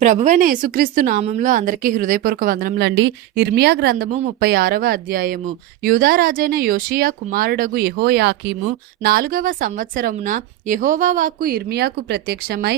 ప్రభువైన యేసుక్రీస్తు నామంలో అందరికీ హృదయపూర్వక వందనములండి. ఇర్మియా గ్రంథము 36వ అధ్యాయము. యూదా రాజైన యోషియా కుమారుడగు యెహోయాకీము 4వ సంవత్సరమున యెహోవా వాక్కు ఇర్మియాకు ప్రత్యక్షమై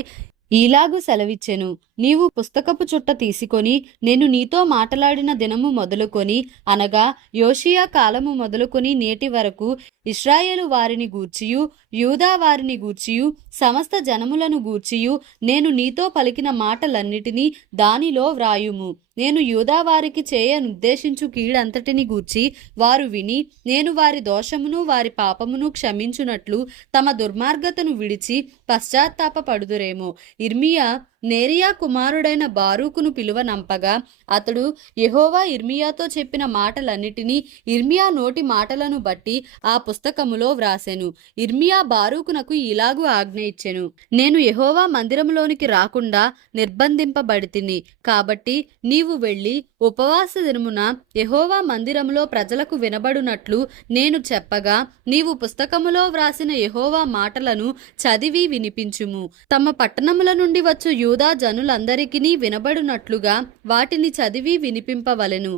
ఈలాగు సెలవిచ్చెను. నీవు పుస్తకపు చుట్ట తీసుకొని నేను నీతో మాటలాడిన దినము మొదలుకొని అనగా యోషియా కాలము మొదలుకొని నేటి వరకు ఇశ్రాయేలు వారిని గూర్చియు యూదా వారిని గూర్చియు సమస్త జనములను గూర్చియు నేను నీతో పలికిన మాటలన్నిటినీ దానిలో వ్రాయుము. నేను యూదా వారికి చేయనుద్దేశించు కీడంతటిని గూర్చి వారు విని నేను వారి దోషమును వారి పాపమును క్షమించునట్లు తమ దుర్మార్గతను విడిచి పశ్చాత్తాపపడుదురేమో. ఇర్మియా నేరియా కుమారుడైన బారూకును పిలువనంపగా అతడు యెహోవా ఇర్మియాతో చెప్పిన మాటలన్నిటినీ ఇర్మియా నోటి మాటలను బట్టి ఆ పుస్తకములో వ్రాసెను. ఇర్మియా బారూకునకు ఇలాగు ఆజ్ఞ ఇచ్చెను. నేను యెహోవా మందిరములోనికి రాకుండా నిర్బంధింపబడితిని. కాబట్టి నీవు వెళ్ళి ఉపవాస దినమున యెహోవా మందిరములో ప్రజలకు వినబడునట్లు నేను చెప్పగా నీవు పుస్తకములో వ్రాసిన యెహోవా మాటలను చదివి వినిపించుము. తమ పట్టణముల నుండి వచ్చు యూదా జనులందరికీ వినబడునట్లుగా వాటిని చదివి వినిపింపవలెను.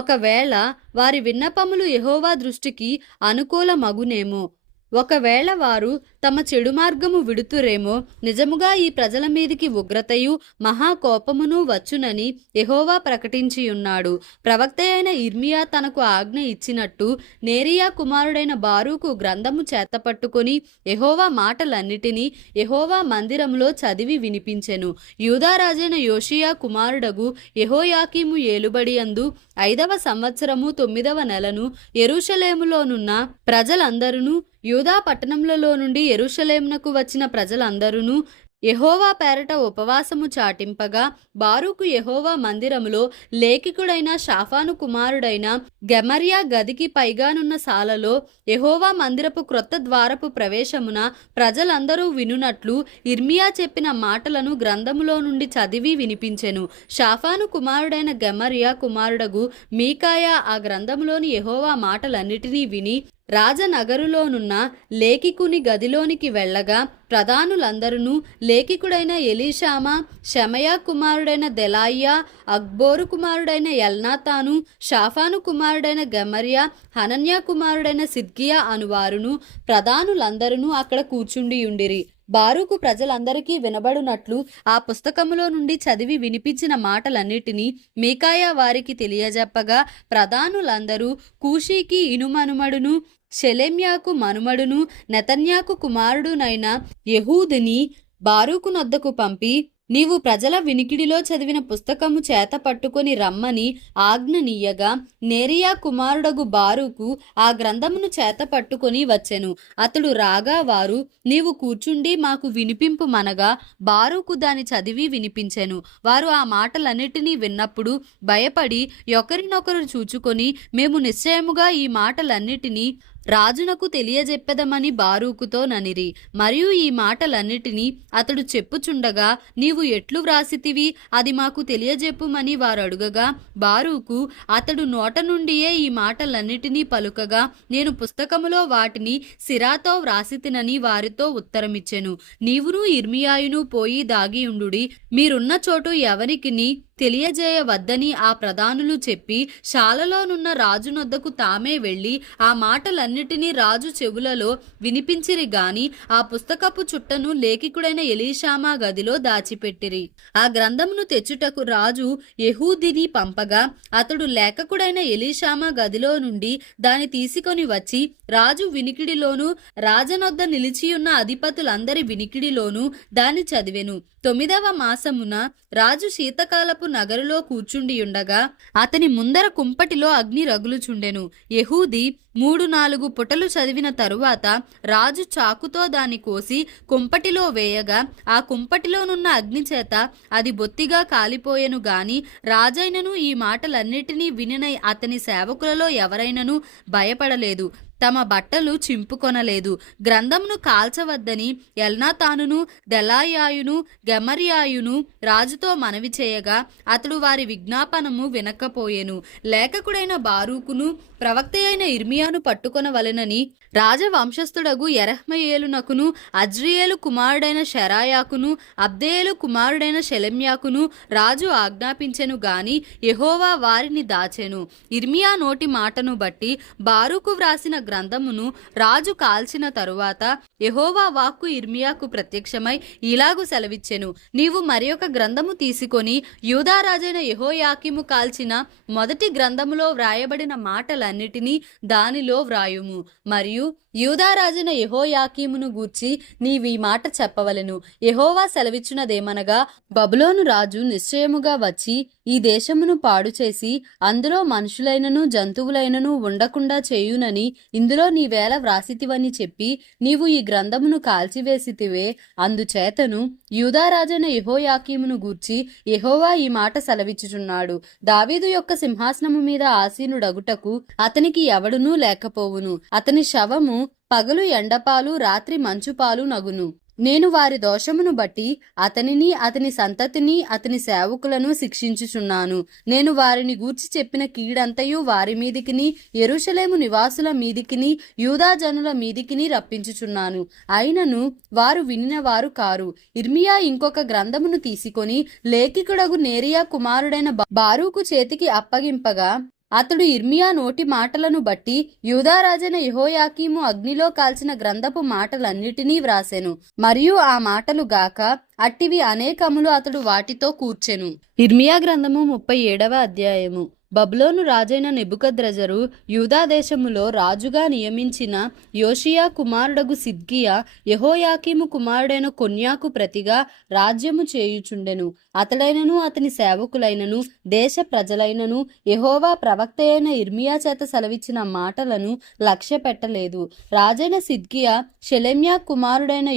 ఒకవేళ వారి విన్నపములు యెహోవా దృష్టికి అనుకూలమగునేమో, ఒకవేళ వారు తమ చెడు మార్గము విడుతురేమో, నిజముగా ఈ ప్రజల మీదికి ఉగ్రతయు మహాకోపమును వచ్చునని యెహోవా ప్రకటించియున్నాడు. ప్రవక్త అయిన ఇర్మియా తనకు ఆజ్ఞ ఇచ్చినట్టు నేరియా కుమారుడైన బారూకు గ్రంథము చేతపట్టుకొని యెహోవా మాటలన్నిటినీ యెహోవా మందిరములో చదివి వినిపించెను. యూదారాజైన యోషియా కుమారుడగు యెహోయాకీము ఏలుబడి అందు 5వ సంవత్సరము 9వ నెలను యెరూషలేములోనున్న ప్రజలందరూ యూదా పట్టణములలో నుండి యెరూషలేమునకు వచ్చిన ప్రజలందరూ యెహోవా పేరట ఉపవాసము చాటింపగా బారూకు యెహోవా మందిరములో లేఖికుడైన షాఫాను కుమారుడైన గెమర్యా గదికి పైగానున్న సాలలో యెహోవా మందిరపు క్రొత్త ద్వారపు ప్రవేశమున ప్రజలందరూ వినునట్లు ఇర్మియా చెప్పిన మాటలను గ్రంథములో నుండి చదివి వినిపించెను. షాఫాను కుమారుడైన గెమర్యా కుమారుడగు మీకాయా ఆ గ్రంథములోని యెహోవా మాటలన్నిటినీ విని రాజనగరులోనున్న లేఖికుని గదిలోనికి వెళ్ళగా ప్రధానులందరూ లేఖికుడైన ఎలీషామా, షమయా కుమారుడైన దెలాయ్యా, అక్బోరు కుమారుడైన ఎల్నాతాను, షాఫాను కుమారుడైన గెమర్యా, హనన్యా కుమారుడైన సిద్కియా అనువారును ప్రధానులందరూ అక్కడ కూర్చుండియుండిరి. బారూకు ప్రజలందరికీ వినబడునట్లు ఆ పుస్తకములో నుండి చదివి వినిపించిన మాటలన్నిటినీ మీకాయా వారికి తెలియజెప్పగా ప్రధానులందరూ కూషీకి ఇనుమనుమడును షెలెమ్యాకు మనుమడును నెతన్యాకు కుమారుడునైన యెహూదిని బారూకు నొద్దకు పంపి నీవు ప్రజల వినికిడిలో చదివిన పుస్తకము చేత పట్టుకొని రమ్మని ఆజ్ఞనీయగా నేరియా కుమారుడగు బారూకు ఆ గ్రంథమును చేత పట్టుకొని వచ్చెను. అతడు రాగా వారు నీవు కూర్చుండి మాకు వినిపింపు మనగా బారూకు దాని చదివి వినిపించెను. వారు ఆ మాటలన్నిటినీ విన్నప్పుడు భయపడి ఒకరినొకరు చూచుకొని మేము నిశ్చయముగా ఈ మాటలన్నిటినీ రాజునకు తెలియజెప్పెదమని బారూకుతో ననిరి. మరియు ఈ మాటలన్నిటినీ అతడు చెప్పుచుండగా నీవు ఎట్లు వ్రాసితివి అది మాకు తెలియజెప్పుమని వారు అడుగగా బారూకు అతడు నోట నుండియే ఈ మాటలన్నిటినీ పలుకగా నేను పుస్తకములో వాటిని సిరాతో వ్రాసితినని వారితో ఉత్తరమిచ్చెను. నీవును ఇర్మియాయును పోయి దాగియుండుడి, మీరున్న చోటు ఎవరికిని తెలియజేయవద్దని ఆ ప్రధానులు చెప్పి శాలలోనున్న రాజునొద్దకు తామే వెళ్ళి ఆ మాటలన్నిటినీ రాజు చెవులలో వినిపించిరి గాని ఆ పుస్తకపు చుట్టను లేఖికుడైన ఎలీషామా గదిలో దాచిపెట్టిరి. ఆ గ్రంథమును తెచ్చుటకు రాజు యెహూదిని పంపగా అతడు లేఖకుడైన ఎలీషామా గదిలో నుండి దాని తీసుకొని వచ్చి రాజు వినికిడిలోను రాజనొద్ద నిలిచియున్న అధిపతులందరి వినికిడిలోను దాన్ని చదివెను. 9వ మాసమున రాజు శీతకాలపు నగరులో కూర్చుండియుండగా అతని ముందర కుంపటిలో అగ్ని రగులుచుండెను. యెహూది 3-4 పుటలు చదివిన తరువాత రాజు చాకుతో దాన్ని కోసి కుంపటిలో వేయగా ఆ కుంపటిలోనున్న అగ్ని చేత అది బొత్తిగా కాలిపోయెను గాని రాజైనను ఈ మాటలన్నిటినీ వినిన అతని సేవకులలో ఎవరైనను భయపడలేదు. తమ బట్టలు చింపుకొనలేదు. గ్రంథమును కాల్చవద్దని ఎల్నాతానును దెలాయాయును గెమర్యాయును రాజుతో మనవి చేయగా అతడు వారి విజ్ఞాపనము వినకపోయెను. లేఖకుడైన బారూకును ప్రవక్త అయిన ఇర్మియాను పట్టుకొనవలెనని రాజవంశస్థుడగు యెరహ్మెయేలునకును అజ్రియేలు కుమారుడైన షెరాయాకును అబ్దేయేలు కుమారుడైన షెలెమ్యాకును రాజు ఆజ్ఞాపించెను గాని యెహోవా వారిని దాచెను. ఇర్మియా నోటి మాటను బట్టి బారూకు వ్రాసిన గ్రంథమును రాజు కాల్చిన తరువాత యెహోవా వాక్కు ఇర్మియాకు ప్రత్యక్షమై ఇలాగు సెలవిచ్చెను. నీవు మరి ఒక గ్రంథము తీసుకొని యూదా రాజైన యెహోయాకీము కాల్చిన మొదటి గ్రంథములో వ్రాయబడిన మాటలన్నిటినీ దానిలో వ్రాయుము. మరియు యూదా రాజైన యెహోయాకీమును గూర్చి నీవీ మాట చెప్పవలెను. యెహోవా సెలవిచ్చునదేమనగా, బబులోను రాజు నిశ్చయముగా వచ్చి ఈ దేశమును పాడు చేసి అందులో మనుషులైనను జంతువులైనను ఉండకుండా చేయునని ఇందులో నీవేళ వ్రాసితివని చెప్పి నీవు ఈ గ్రంథమును కాల్చివేసితివే. అందుచేతను యూదా రాజైన యెహోయాకీమును గూర్చి యెహోవా ఈ మాట సెలవిచ్చుచున్నాడు. దావీదు యొక్క సింహాసనము మీద ఆసీనుడగుటకు అతనికి ఎవడునూ లేకపోవును. అతని శవము పగలు ఎండపాలు రాత్రి మంచుపాలు నగును. నేను వారి దోషమును బట్టి అతనిని అతని సంతతిని అతని సేవకులను శిక్షించుచున్నాను. నేను వారిని గూర్చి చెప్పిన కీడంతయు వారి మీదికిని యెరూషలేము నివాసుల మీదికిని యూదా జనుల మీదికిని రప్పించుచున్నాను. అయినను వారు వినినవారు కారు. ఇర్మియా ఇంకొక గ్రంథమును తీసుకొని లేఖికుడగు నేరియా కుమారుడైన బారూకు చేతికి అప్పగింపగా అతడు ఇర్మియా నోటి మాటలను బట్టి యూదా రాజైన యెహోయాకీము అగ్నిలో కాల్చిన గ్రంథపు మాటలన్నిటినీ వ్రాసెను. మరియు ఆ మాటలు గాక అట్టివి అనేకములు అతడు వాటితో కూర్చెను. ఇర్మియా గ్రంథము 37వ అధ్యాయము. బబులోను రాజైన నెబుకద్రెజరు యూదా దేశములో రాజుగా నియమించిన యోషియా కుమారుడగు సిద్కియా యెహోయాకీము కుమారుడైన కొన్యాకు ప్రతిగా రాజ్యము చేయుచుండెను. అతడైనను అతని సేవకులైనను దేశ ప్రజలైనను యెహోవా ప్రవక్త అయిన ఇర్మియా చేత సెలవిచ్చిన మాటలను లక్ష్య పెట్టలేదు. రాజైన సిద్కియా షెలెమ్యా కుమారుడైన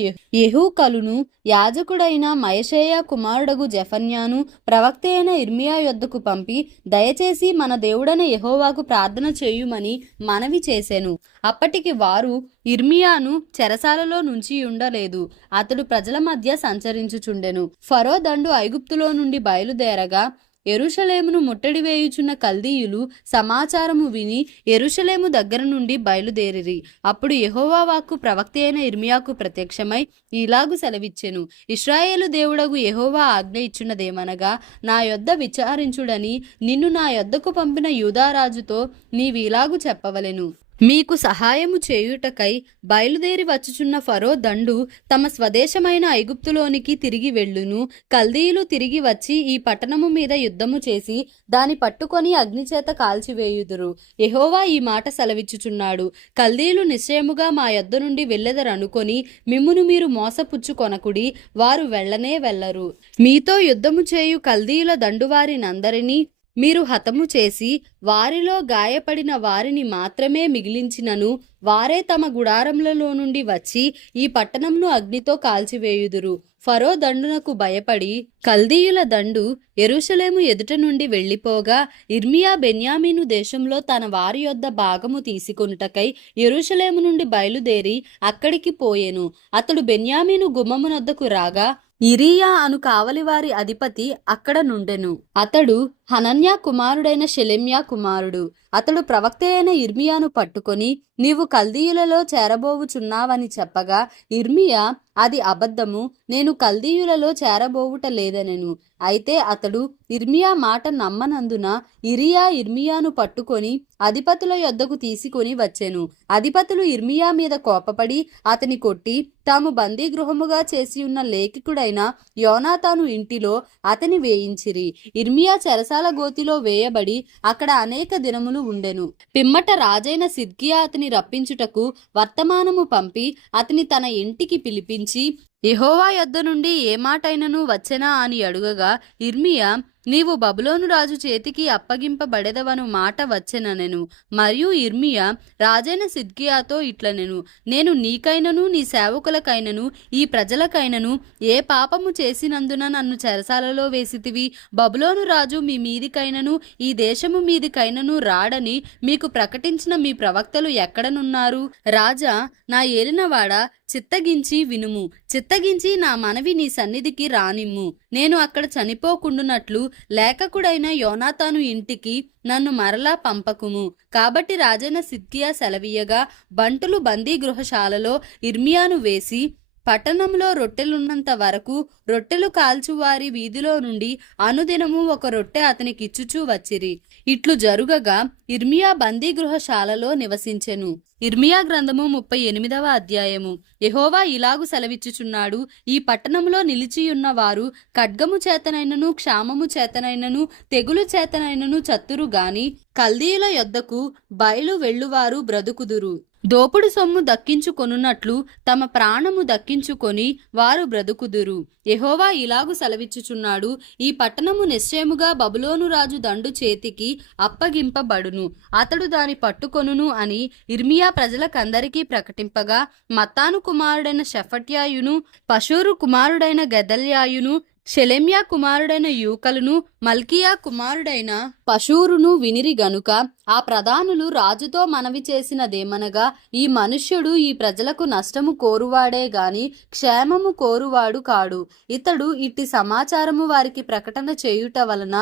యెహూకలును యాజకుడైన మయషేయా కుమారుడగు జెఫన్యాను ప్రవక్త అయిన ఇర్మియా యొద్దకు పంపి దయచేసి మన దేవుడైన యెహోవాకు ప్రార్థన చేయుమని మనవి చేసెను. అప్పటికి వారు ఇర్మియాను చెరసాలలో నుంచి ఉండలేదు. అతడు ప్రజల మధ్య సంచరించుచుండెను. ఫరో దండు ఐగుప్తులో నుండి బయలుదేరగా యెరూషలేమును ముట్టడి వేయుచున్న కల్దీయులు సమాచారము విని యెరూషలేము దగ్గర నుండి బయలుదేరిరి. అప్పుడు యెహోవా వాక్కు ప్రవక్త అయిన ఇర్మియాకు ప్రత్యక్షమై ఇలాగు సెలవిచ్చెను. ఇశ్రాయేలు దేవుడగు యెహోవా ఆజ్ఞ ఇచ్చున్నదేమనగా, నా యొద్ద విచారించుడని నిన్ను నా యొద్దకు పంపిన యూదారాజుతో నీవిలాగు చెప్పవలెను. మీకు సహాయము చేయుటకై బయలుదేరి వచ్చుచున్న ఫరో దండు తమ స్వదేశమైన ఐగుప్తులోనికి తిరిగి వెళ్ళును. కల్దీయులు తిరిగి వచ్చి ఈ పట్టణము మీద యుద్ధము చేసి దాని పట్టుకొని అగ్నిచేత కాల్చివేయుదురు. యెహోవా ఈ మాట సెలవిచ్చుచున్నాడు. కల్దీయులు నిశ్చయముగా మా యొద్ద నుండి వెళ్ళెదరనుకొని మిమ్మును మీరు మోసపుచ్చుకొనకుడి. వారు వెళ్ళనే వెళ్ళరు. మీతో యుద్ధము చేయు కల్దీయుల దండువారినందరినీ మీరు హతము చేసి వారిలో గాయపడిన వారిని మాత్రమే మిగిలించినను వారే తమ గుడారములలో నుండి వచ్చి ఈ పట్టణంను అగ్నితో కాల్చివేయుదురు. ఫరో దండునకు భయపడి కల్దీయుల దండు యెరూషలేము ఎదుట నుండి వెళ్ళిపోగా ఇర్మియా బెన్యామీను దేశంలో తన వారి యొద్ద భాగము తీసుకొనుటకై యెరూషలేము నుండి బయలుదేరి అక్కడికి పోయెను. అతడు బెన్యామీను గుమ్మమునొద్దకు రాగా ఇరియా అను కావలివారి అధిపతి అక్కడ నుండెను. అతడు హనన్యా కుమారుడైన షెలెమ్యా కుమారుడు. అతడు ప్రవక్త అయిన ఇర్మియాను పట్టుకొని నీవు కల్దీయులలో చేరబోవుచున్నావని చెప్పగా ఇర్మియా అది అబద్ధము, నేను కల్దీయులలో చేరబోవుట లేదనెను. అయితే అతడు ఇర్మియా మాట నమ్మనందున ఇరియా ఇర్మియాను పట్టుకొని అధిపతుల యొద్దకు తీసుకొని వచ్చెను. అధిపతులు ఇర్మియా మీద కోపపడి అతని కొట్టి తాము బందీ గృహముగా చేసి ఉన్న లేఖికుడైన యోనాతాను ఇంటిలో అతని వేయించిరి. ఇర్మియా చెరసాల గోతిలో వేయబడి అక్కడ అనేక దినములు ఉండెను. పిమ్మట రాజైన సిద్కియా అతని రప్పించుటకు వర్తమానము పంపి అతని తన ఇంటికి పిలిపించి యెహోవా యొద్ద నుండి ఏ మాటైనను వచ్చెనా అని అడుగగా ఇర్మియా నీవు బబులోను రాజు చేతికి అప్పగింపబడెదవను మాట వచ్చెననెను. మరియు ఇర్మియా రాజైన సిద్కియాతో ఇట్లనెను, నేను నీకైనను నీ సేవకులకైనను ఈ ప్రజలకైనను ఏ పాపము చేసినందున నన్ను చెరసాలలో వేసితివి? బబులోను రాజు మీ మీదికైనను ఈ దేశము మీదికైనను రాడని మీకు ప్రకటించిన మీ ప్రవక్తలు ఎక్కడనున్నారు? రాజా, నా ఏలినవాడా, చిత్తగించి వినుము, చిత్తగించి నా మనవి నీ సన్నిధికి రానిమ్ము. నేను అక్కడ చనిపోకుండునట్లు లేఖకుడైన యోనాతాను ఇంటికి నన్ను మరలా పంపకుము. కాబట్టి రాజైన సిద్కియా సెలవీయగా బంటులు బందీ గృహశాలలో ఇర్మియాను వేసి పట్టణంలో రొట్టెలున్నంత వరకు రొట్టెలు కాల్చువారి వీధిలో నుండి అనుదినము ఒక రొట్టె అతనికిచ్చుచూ వచ్చిరి. ఇట్లు జరుగగా ఇర్మియా బందీగృహశాలలో నివసించెను. ఇర్మియా గ్రంథము 38వ అధ్యాయము. యెహోవా ఇలాగు సెలవిచ్చుచున్నాడు, ఈ పట్టణంలో నిలిచియున్న వారు ఖడ్గము చేతనైనను క్షామము చేతనైనను తెగులు చేతనైనను చత్తురు గాని కల్దీయుల యొద్దకు బయలు వెళ్ళువారు బ్రతుకుదురు. దోపుడు సొమ్ము దక్కించుకొనున్నట్లు తమ ప్రాణము దక్కించుకొని వారు బ్రతుకుదురు. యెహోవా ఇలాగు సెలవిచ్చుచున్నాడు, ఈ పట్టణము నిశ్చయముగా బబులోను రాజు దండు చేతికి అప్పగింపబడును, అతడు దాని పట్టుకొనును అని ఇర్మియా ప్రజలకందరికీ ప్రకటింపగా మత్తాను కుమారుడైన షెఫట్యాయును, పషూరు కుమారుడైన గెదల్యాయును, షెలెమ్యా కుమారుడైన యూకలును, మల్కియా కుమారుడైన పషూరును వినిరి గనుక ఆ ప్రధానులు రాజుతో మనవి చేసినదేమనగా, ఈ మనుష్యుడు ఈ ప్రజలకు నష్టము కోరువాడే గాని క్షేమము కోరువాడు కాడు. ఇతడు ఇట్టి సమాచారము వారికి ప్రకటన చేయుట వలన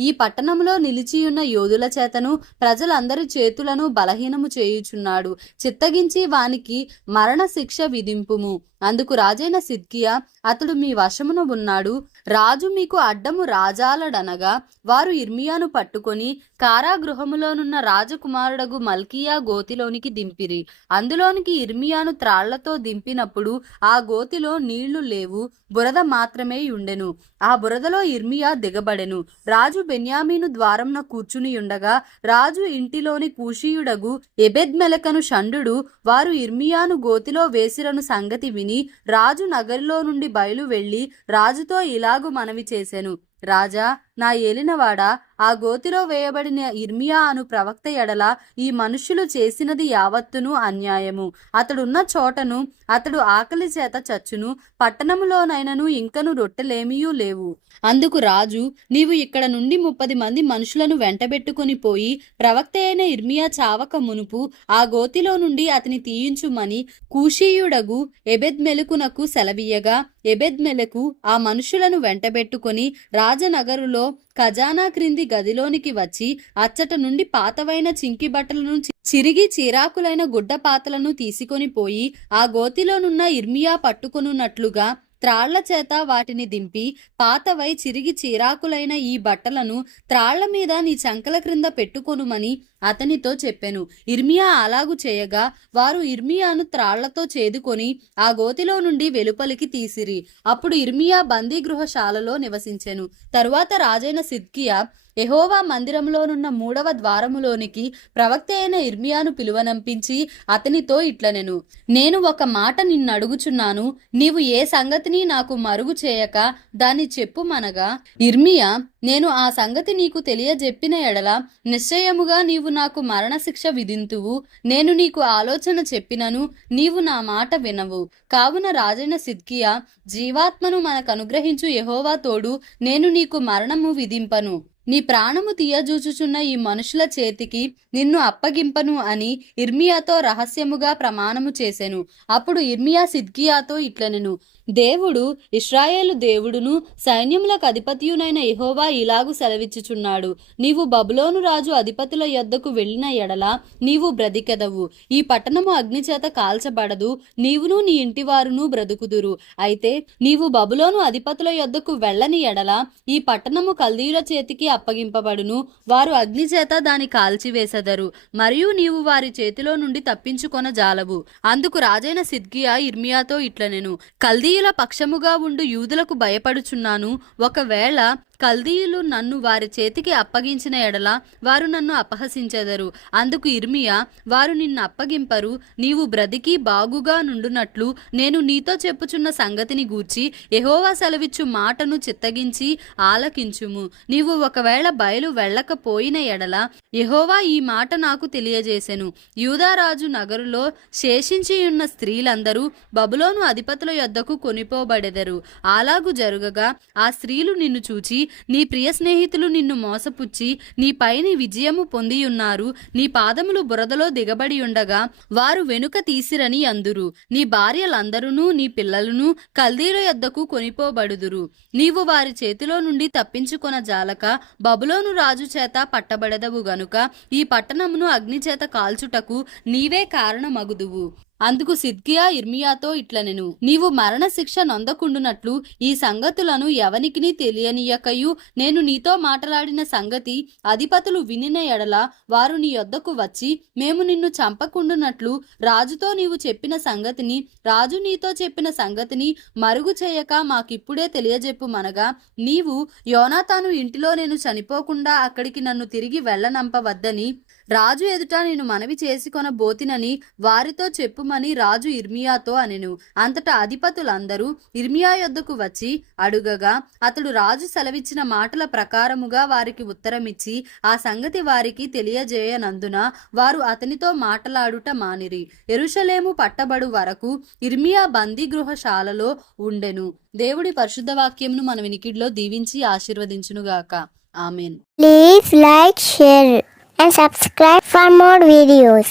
ఈ పట్టణంలో నిలిచియున్న యోధుల చేతను ప్రజలందరి చేతులను బలహీనము చేయుచున్నాడు. చిత్తగించి వానికి మరణ శిక్ష విధింపుము. అందుకు రాజైన సిద్కియా, అతడు మీ వశమున ఉన్నాడు, రాజు మీకు అడ్డము రాజాలడనగా వారు ఇర్మియాను పట్టుకొని కారాగృహములోనున్న రాజకుమారుడగు మల్కియా గోతిలోనికి దింపిరి. అందులోనికి ఇర్మియాను త్రాళ్లతో దింపినప్పుడు ఆ గోతిలో నీళ్లు లేవు, బురద మాత్రమే ఉండెను. ఆ బురదలో ఇర్మియా దిగబడెను. రాజు బెన్యామీను ద్వారంన కూర్చుని ఉండగా రాజు ఇంటిలోని కూషీయుడగు ఎబెద్మెలెకను షండు వారు ఇర్మియాను గోతిలో వేసిరను సంగతి విని రాజు నగరిలో నుండి బయలు వెళ్లి రాజుతో ఇలాగు మనవి చేసెను, రాజా, నా ఏలినవాడా, ఆ గోతిలో వేయబడిన ఇర్మియా అను ప్రవక్త ఎడల ఈ మనుష్యులు చేసినది యావత్తును అన్యాయము. అతడున్న చోటను అతడు ఆకలి చేత చచ్చును, పట్టణములోనైనను ఇంకను రొట్టెలేమియూ లేవు. అందుకు రాజు, నీవు ఇక్కడ నుండి 30 మంది మనుషులను వెంటబెట్టుకుని పోయి ప్రవక్త అయిన ఇర్మియా చావక మునుపు ఆ గోతిలో నుండి అతని తీయించుమని కూషీయుడగు ఎబెద్మెలెకునకు సెలవీయగా ఎబెద్మెలెకు ఆ మనుషులను వెంటబెట్టుకుని రాజనగరులో ఖజానా క్రింది గదిలోనికి వచ్చి అచ్చట నుండి పాతవైన చింకి బట్టలను చిరిగి చీరాకులైన గుడ్డపాతలను తీసుకొని పోయి ఆ గోతిలోనున్న ఇర్మియా పట్టుకొనున్నట్లుగా త్రాళ్ల చేత వాటిని దింపి పాతవై చిరిగి చీరాకులైన ఈ బట్టలను త్రాళ్ల మీద నీ చంకల క్రింద పెట్టుకొనుమని అతనితో చెప్పెను. ఇర్మియా అలాగు చేయగా వారు ఇర్మియాను త్రాళ్లతో చేదుకొని ఆ గోతిలో నుండి వెలుపలికి తీసిరి. అప్పుడు ఇర్మియా బందీగృహశాలలో నివసించెను. తరువాత రాజైన సిద్కియా యెహోవా మందిరంలోనున్న 3వ ద్వారములోనికి ప్రవక్త అయిన ఇర్మియాను పిలువనంపించి అతనితో ఇట్లనెను, నేను ఒక మాట నిన్నడుగుచున్నాను, నీవు ఏ సంగతిని నాకు మరుగు చేయక దాన్ని చెప్పుమనగా ఇర్మియా, నేను ఆ సంగతి నీకు తెలియజెప్పిన ఎడల నిశ్చయముగా నీవు నాకు మరణశిక్ష విధింతువు. నేను నీకు ఆలోచన చెప్పినను నీవు నా మాట వినవు. కావున రాజైన సిద్కియా, జీవాత్మను మనకు అనుగ్రహించు యెహోవా తోడు, నేను నీకు మరణము విధింపను. నీ ప్రాణము తీయజూచుచున్న ఈ మనుషుల చేతికి నిన్ను అప్పగింపను అని ఇర్మియాతో రహస్యముగా ప్రమాణము చేసెను. అప్పుడు ఇర్మియా సిద్కియాతో ఇట్లనెను, దేవుడు ఇశ్రాయేలు దేవుడును సైన్యములకు అధిపతియునైన యెహోవా ఇలాగు సెలవిచ్చుచున్నాడు, నీవు బబులోను రాజు అధిపతుల యొద్దకు వెళ్ళిన ఎడల నీవు బ్రతికెదవు. ఈ పట్టణము అగ్నిచేత కాల్చబడదు, నీవును నీ ఇంటివారును బ్రతుకుదురు. అయితే నీవు బబులోను అధిపతుల యొద్దకు వెళ్ళని ఎడల ఈ పట్టణము కల్దీయుల చేతికి అప్పగింపబడును, వారు అగ్నిచేత దాని కాల్చివేసెదరు, మరియు నీవు వారి చేతిలో నుండి తప్పించుకొన జాలవు. అందుకు రాజైన సిద్కియా ఇర్మియాతో ఇట్లనెను, కల్దీయుల పక్షముగా ఉండు యూదులకు భయపడుచున్నాను. ఒకవేళ కల్దీయులు నన్ను వారి చేతికి అప్పగించిన ఎడల వారు నన్ను అపహసించెదరు. అందుకు ఇర్మియా, వారు నిన్ను అప్పగింపరు, నీవు బ్రతికి బాగుగా నుండునట్లు నేను నీతో చెప్పుచున్న సంగతిని గూర్చి యెహోవా సెలవిచ్చు మాటను చిత్తగించి ఆలకించుము. నీవు ఒకవేళ బయలు వెళ్ళకపోయిన ఎడల యెహోవా ఈ మాట నాకు తెలియజేసెను. యూదారాజు నగరులో శేషించియున్న స్త్రీలందరూ బబులోను అధిపతుల యొద్దకు కొనిపోబడెదరు. అలాగు జరుగగా ఆ స్త్రీలు నిన్ను చూచి, నీ ప్రియ స్నేహితులు నిన్ను మోసపుచ్చి నీ పైని విజయము పొందియున్నారు, నీ పాదములు బురదలో దిగబడి ఉండగా వారు వెనుక తీసిరని అందురు. నీ భార్యలందరూ నీ పిల్లలను కల్దీయుల యొద్దకు కొనిపోబడుదురు. నీవు వారి చేతిలో నుండి తప్పించుకొన జాలక బబులోను రాజు చేత పట్టబడదవు గనుక ఈ పట్టణమును అగ్నిచేత కాల్చుటకు నీవే కారణమగుదువు. అందుకు సిద్కియా ఇర్మియాతో ఇట్లనెను, నీవు మరణ శిక్ష నొందకుండునట్లు ఈ సంగతులను ఎవనికిని తెలియనీయకయు నేను నీతో మాట్లాడిన సంగతి అధిపతులు వినిన ఎడల వారు నీ యొద్దకు వచ్చి, మేము నిన్ను చంపకుండునట్లు రాజుతో నీవు చెప్పిన సంగతిని, రాజు నీతో చెప్పిన సంగతిని మరుగు చేయక మాకిప్పుడే తెలియజెప్పుమనగా, నీవు యోనాతాను ఇంటిలో నేను చనిపోకుండా అక్కడికి నన్ను తిరిగి వెళ్ళనంపవద్దని రాజు ఎదుట నేను మనవి చేసుకొన బోతినని వారితో చెప్పుమని రాజు ఇర్మియాతో అనెను. అంతటా అధిపతులందరూ ఇర్మియా యొద్దకు వచ్చి అడుగగా అతడు రాజు సెలవిచ్చిన మాటల ప్రకారముగా వారికి ఉత్తరమిచ్చి ఆ సంగతి వారికి తెలియజేయనందున వారు అతనితో మాట్లాడుట మానిరి. యెరూషలేము పట్టబడు వరకు ఇర్మియా బందీగృహశాలలో ఉండెను. దేవుడి పరిశుద్ధ వాక్యంను మన వినికిడిలో దీవించి ఆశీర్వదించునుగాక. ఆమేన్. Please like, share and subscribe for more videos.